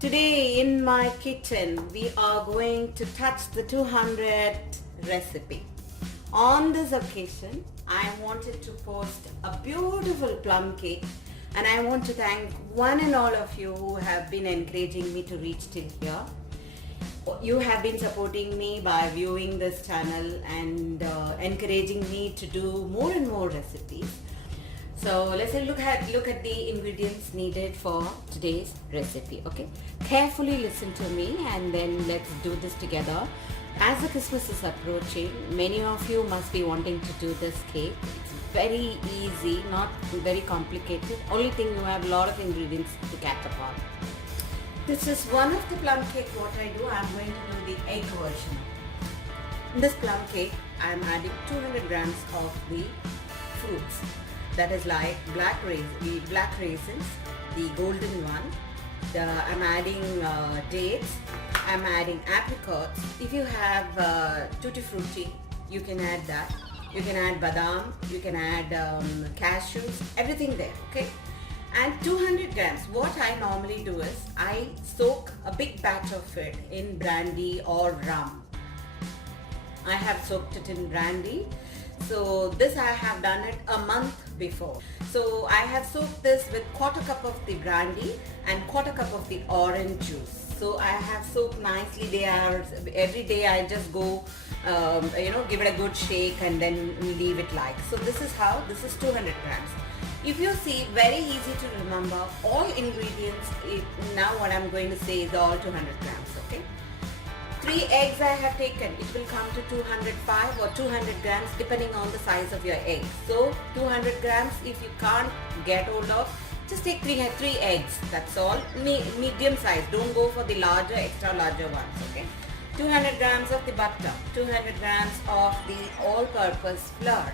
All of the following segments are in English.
Today in my kitchen we are going to touch the 200th recipe. On this occasion I wanted to post a beautiful plum cake, and I want to thank one and all of you who have been encouraging me to reach till here. You have been supporting me by viewing this channel and encouraging me to do more and more recipes. So let's look at the ingredients needed for today's recipe. Okay, carefully listen to me and then let's do this together. As the Christmas is approaching, many of you must be wanting to do this cake. It's very easy, not very complicated. Only thing, you have a lot of ingredients to catch up on. This is one of the plum cake. What I do, I'm going to do the egg version. In this plum cake, I'm adding 200 grams of the fruits. That is like black raisins, the golden one. I'm adding dates. I'm adding apricots. If you have tutti frutti, you can add that. You can add badam. You can add cashews. Everything there. Okay. And 200 grams. What I normally do is I soak a big batch of it in brandy or rum. I have soaked it in brandy. So this I have done it a month before. So I have soaked this with quarter cup of the brandy and quarter cup of the orange juice. So I have soaked nicely. Every day I just go, give it a good shake and then leave it like. So this is 200 grams. If you see, very easy to remember, all ingredients, now what I'm going to say is all 200 grams, okay? 3 eggs I have taken. It will come to 205 or 200 grams depending on the size of your egg. So 200 grams, if you can't get hold of, just take 3 eggs, that's all. Medium size, don't go for the extra larger ones, okay? 200 grams of the butter, 200 grams of the all-purpose flour.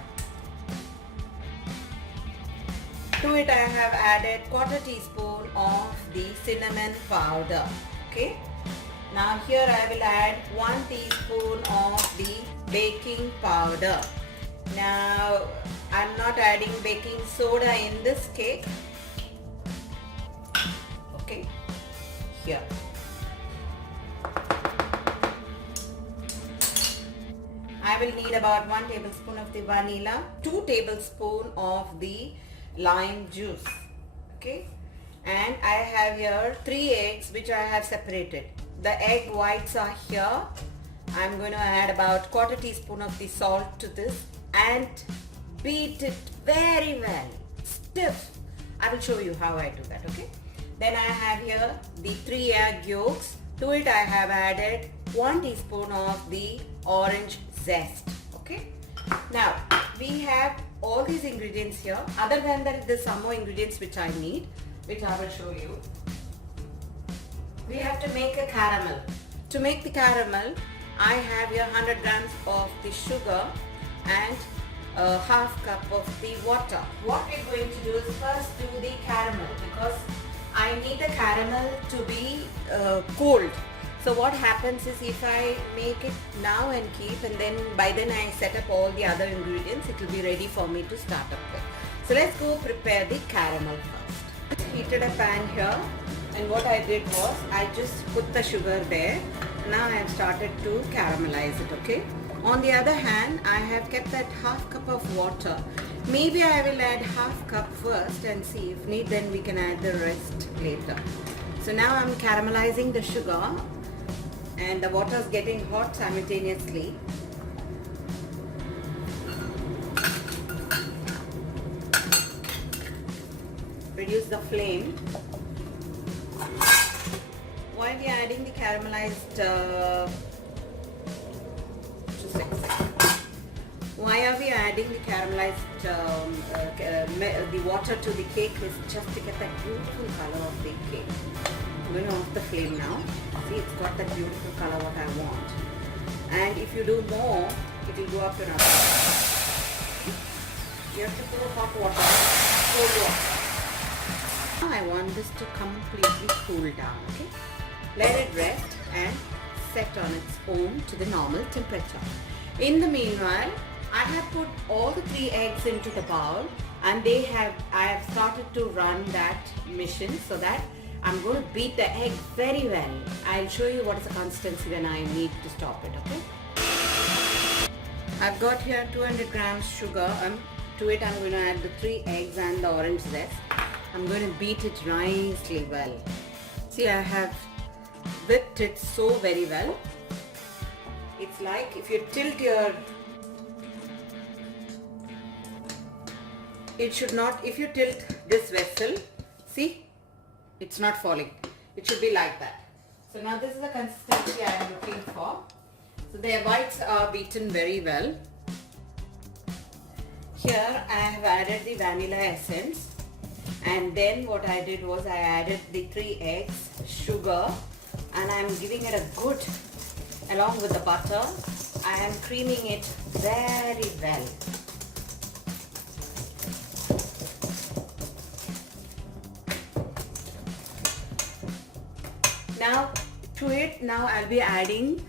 To it I have added quarter teaspoon of the cinnamon powder, okay? Now here I will add 1 teaspoon of the baking powder. Now I'm not adding baking soda in this cake. Okay, here. I will need about 1 tablespoon of the vanilla, 2 tablespoons of the lime juice. Okay, and I have here 3 eggs which I have separated. The egg whites are here. I'm going to add about quarter teaspoon of the salt to this and beat it very well, stiff. I will show you how I do that, okay? Then I have here the 3 egg yolks. To it I have added 1 teaspoon of the orange zest, okay? Now we have all these ingredients here. Other than that, there's some more ingredients which I need, which I will show you. We have to make a caramel. To make the caramel, I have here 100 grams of the sugar and a half cup of the water. What we're going to do is first do the caramel, because I need the caramel to be cold. So what happens is, if I make it now and keep, and then by then I set up all the other ingredients, it will be ready for me to start up with. So let's go prepare the caramel first. Heated a pan here, and what I did was I just put the sugar there. Now I have started to caramelize it, okay? On the other hand, I have kept that half cup of water. Maybe I will add half cup first and see if need, then we can add the rest later. So now I'm caramelizing the sugar and the water is getting hot simultaneously. Reduce the flame. While we are adding the caramelized, why are we adding the caramelized the water to the cake is just to get that beautiful color of the cake. I'm going to off the flame now. See, it's got that beautiful color what I want. And if you do more, it will go up to another. You have to pour hot water, cold water. Now I want this to completely cool down, okay? Let it rest and set on its own to the normal temperature. In the meanwhile, I have put all the 3 eggs into the bowl, and I have started to run that mission so that I'm going to beat the egg very well. I'll show you what is the consistency when I need to stop it, okay? I've got here 200 grams sugar. To it I'm going to add the 3 eggs and the orange zest. I'm going to beat it nicely well. See, I have whipped it so very well. It's like if you tilt your, if you tilt this vessel, see, it's not falling. It should be like that. So now this is the consistency I am looking for. So the whites are beaten very well. Here I have added the vanilla essence, and then what I did was I added the 3 eggs, sugar, and I am giving it a good, along with the butter, I am creaming it very well. Now to it, now I'll be adding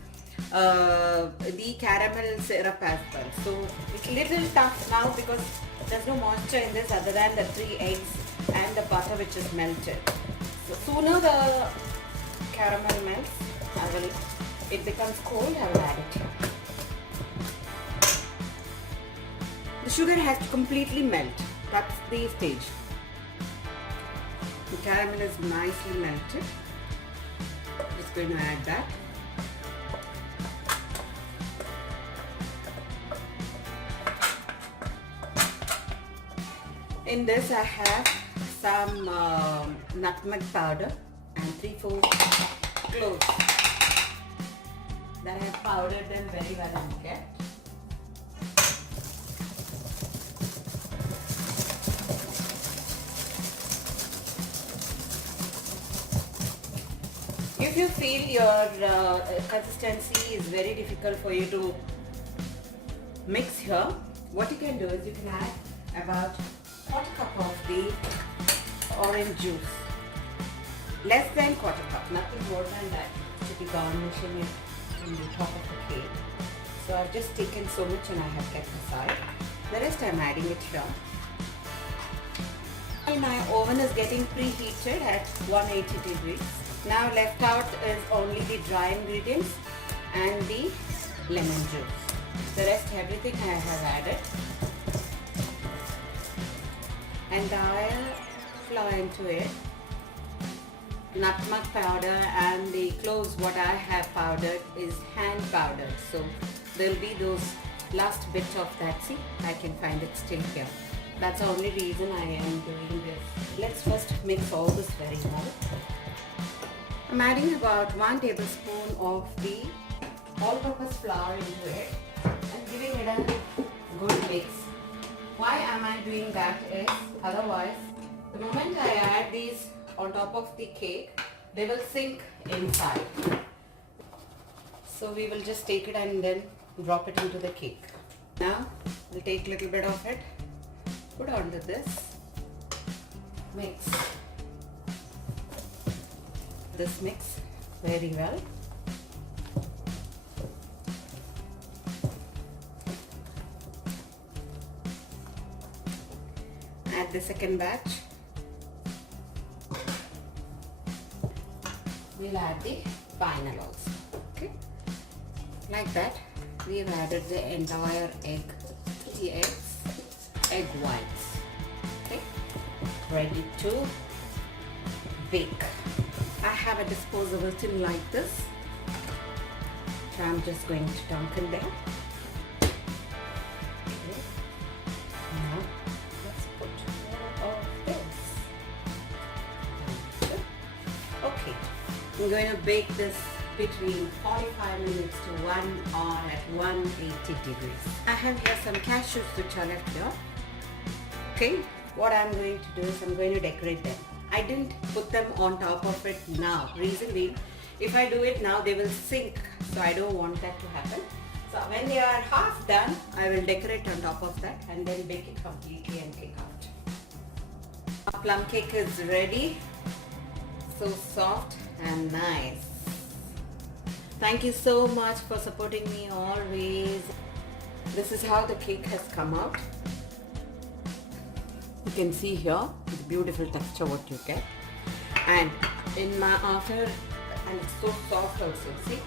the caramel syrup as well. So it's little tough now because there's no moisture in this other than the 3 eggs and the butter which is melted. So sooner the caramel melts, it becomes cold, I will add it here. The sugar has to completely melt. That's the stage. The caramel is nicely melted. Just going to add that. In this I have some nutmeg powder and 3/4 cloves that I have powdered them very well and kept. If you feel your consistency is very difficult for you to mix here, what you can do is you can add about 1/4 cup of the orange juice. Less than 1/4 cup, nothing more than that, to be garnishing it on the top of the cake. So I've just taken so much and I have kept aside. The rest I'm adding it here. My oven is getting preheated at 180 degrees. Now left out is only the dry ingredients and the lemon juice. The rest everything I have added. And I'll flour into it. Nutmeg powder and the cloves what I have powdered is hand powdered. So there will be those last bit of that. See, I can find it still here. That's the only reason I am doing this. Let's first mix all this very well. I'm adding about 1 tablespoon of the all-purpose flour into it and giving it a good mix. Why am I doing that is, otherwise, the moment I add these on top of the cake, they will sink inside. So we will just take it and then drop it into the cake. Now, we'll take a little bit of it, put onto this, mix. This mix very well. Add the second batch. We'll add the final also. Okay, like that. We've added the entire egg, 3 eggs, egg whites. Okay, ready to bake. I have a disposable tin like this, so I'm just going to dunk in there. Okay. Now let's put more of this. Okay, I'm going to bake this between 45 minutes to 1 hour at 180 degrees. I have here some cashews which are left here. Okay, what I'm going to do is I'm going to decorate them. I didn't put them on top of it now. Reason being, if I do it now, they will sink. So I don't want that to happen. So when they are half done, I will decorate on top of that and then bake it completely and take out. Our plum cake is ready. So soft and nice. Thank you so much for supporting me always. This is how the cake has come out. You can see here the beautiful texture what you get, and in my after, and it's so soft also. See,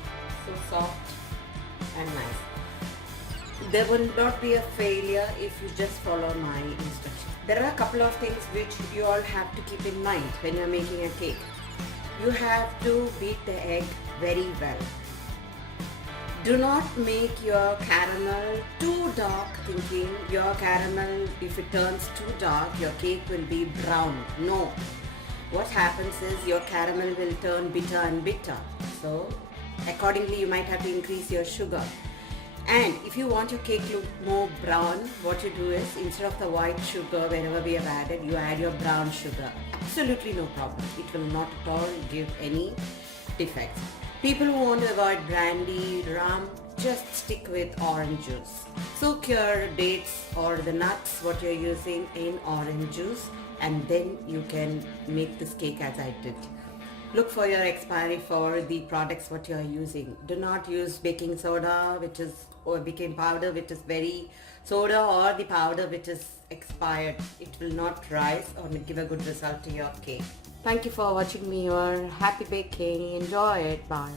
so soft and nice. There will not be a failure if you just follow my instructions. There are a couple of things which you all have to keep in mind when you're making a cake. You have to beat the egg very well. Do not make your caramel too dark, thinking your caramel, if it turns too dark, your cake will be brown. No. What happens is your caramel will turn bitter and bitter. So accordingly you might have to increase your sugar. And if you want your cake to look more brown, what you do is, instead of the white sugar wherever we have added, you add your brown sugar. Absolutely no problem. It will not at all give any defects. People who want to avoid brandy, rum, just stick with orange juice. Soak your dates or the nuts what you're using in orange juice, and then you can make this cake as I did. Look for your expiry for the products what you are using. Do not use baking soda or baking powder which is very soda, or the powder which is expired. It will not rise or give a good result to your cake. Thank you for watching me. Your happy baking. Enjoy it. Bye.